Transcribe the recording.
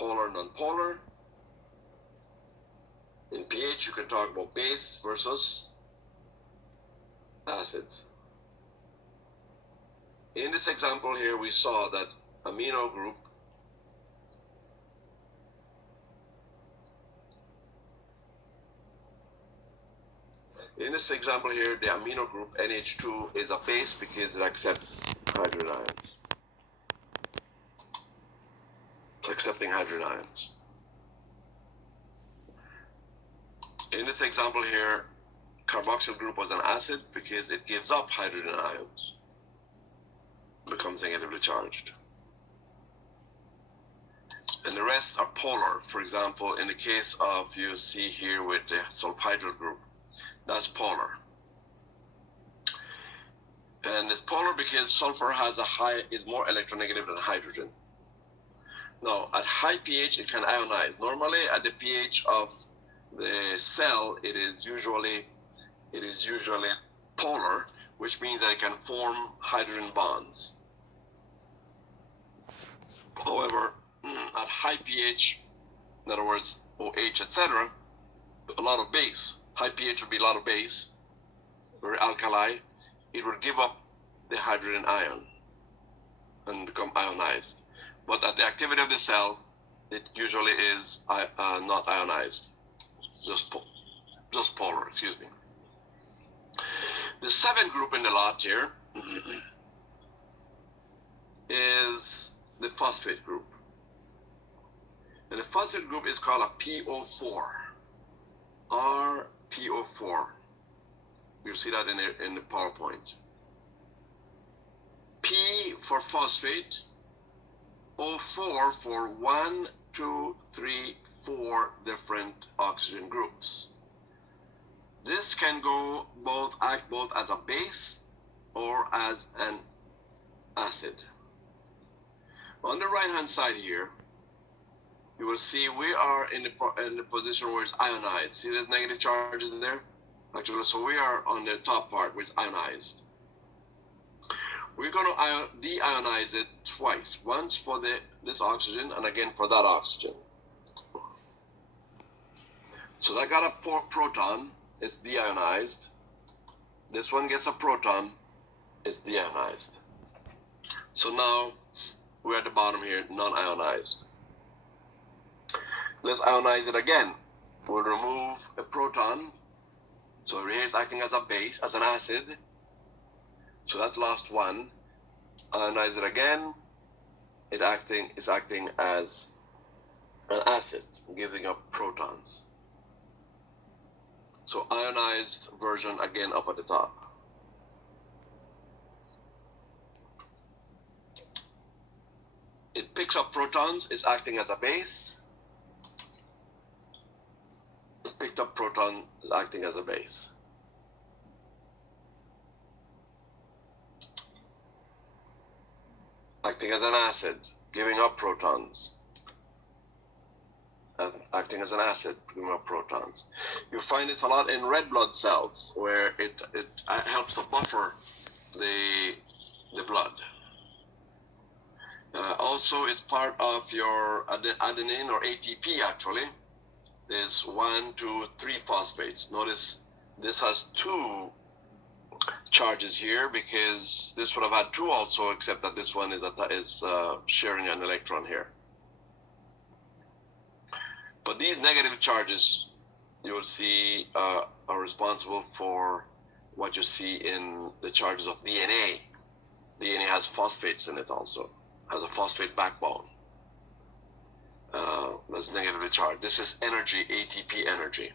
polar, non-polar. In pH, you can talk about base versus acids. In this example here, we saw that amino group in this example here, the amino group NH2 is a base because it accepts hydrogen ions. It's accepting hydrogen ions. In this example here, carboxyl group was an acid because it gives up hydrogen ions. Becomes negatively charged. And the rest are polar. For example, in the case of, you see here with the sulfhydryl group, that's polar. And it's polar because sulfur has is more electronegative than hydrogen. Now, at high pH, it can ionize. Normally, at the pH of the cell, it is usually polar, which means that it can form hydrogen bonds. However, at high pH, in other words, OH, etc., a lot of base. High pH would be a lot of base, very alkali. It would give up the hydrogen ion and become ionized. But at the activity of the cell, it usually is not ionized, just polar, excuse me. The seventh group in the lot here is the phosphate group. And the phosphate group is called a PO4. RPO4. You'll see that in the PowerPoint. P for phosphate, O4 for 1, 2, 3, 4 different oxygen groups. This can act both as a base or as an acid. On the right hand side here, you will see we are in the position where it's ionized. See there's negative charges in there? Actually, so we are on the top part where it's ionized. We're going to deionize it twice. Once for this oxygen and again for that oxygen. So that got a proton, it's deionized. This one gets a proton, it's deionized. So now we're at the bottom here, non-ionized. Let's ionize it again. We'll remove a proton. So here it's acting as a base, as an acid. So that lost one. Ionize it again. It's acting as an acid, giving up protons. So ionized version again up at the top. It picks up protons, it's acting as a base. It picked up proton, is acting as a base. Acting as an acid, giving up protons. Acting as an acid, giving up protons. You find this a lot in red blood cells, where it helps to buffer the blood. Also, it's part of your adenine or ATP actually. There's 1, 2, 3 phosphates. Notice this has 2 charges here because this would have had 2 also, except that this one is sharing an electron here. But these negative charges you will see are responsible for what you see in the charges of DNA. DNA has phosphates in it also, has a phosphate backbone. That's negatively charged. This is energy, ATP energy.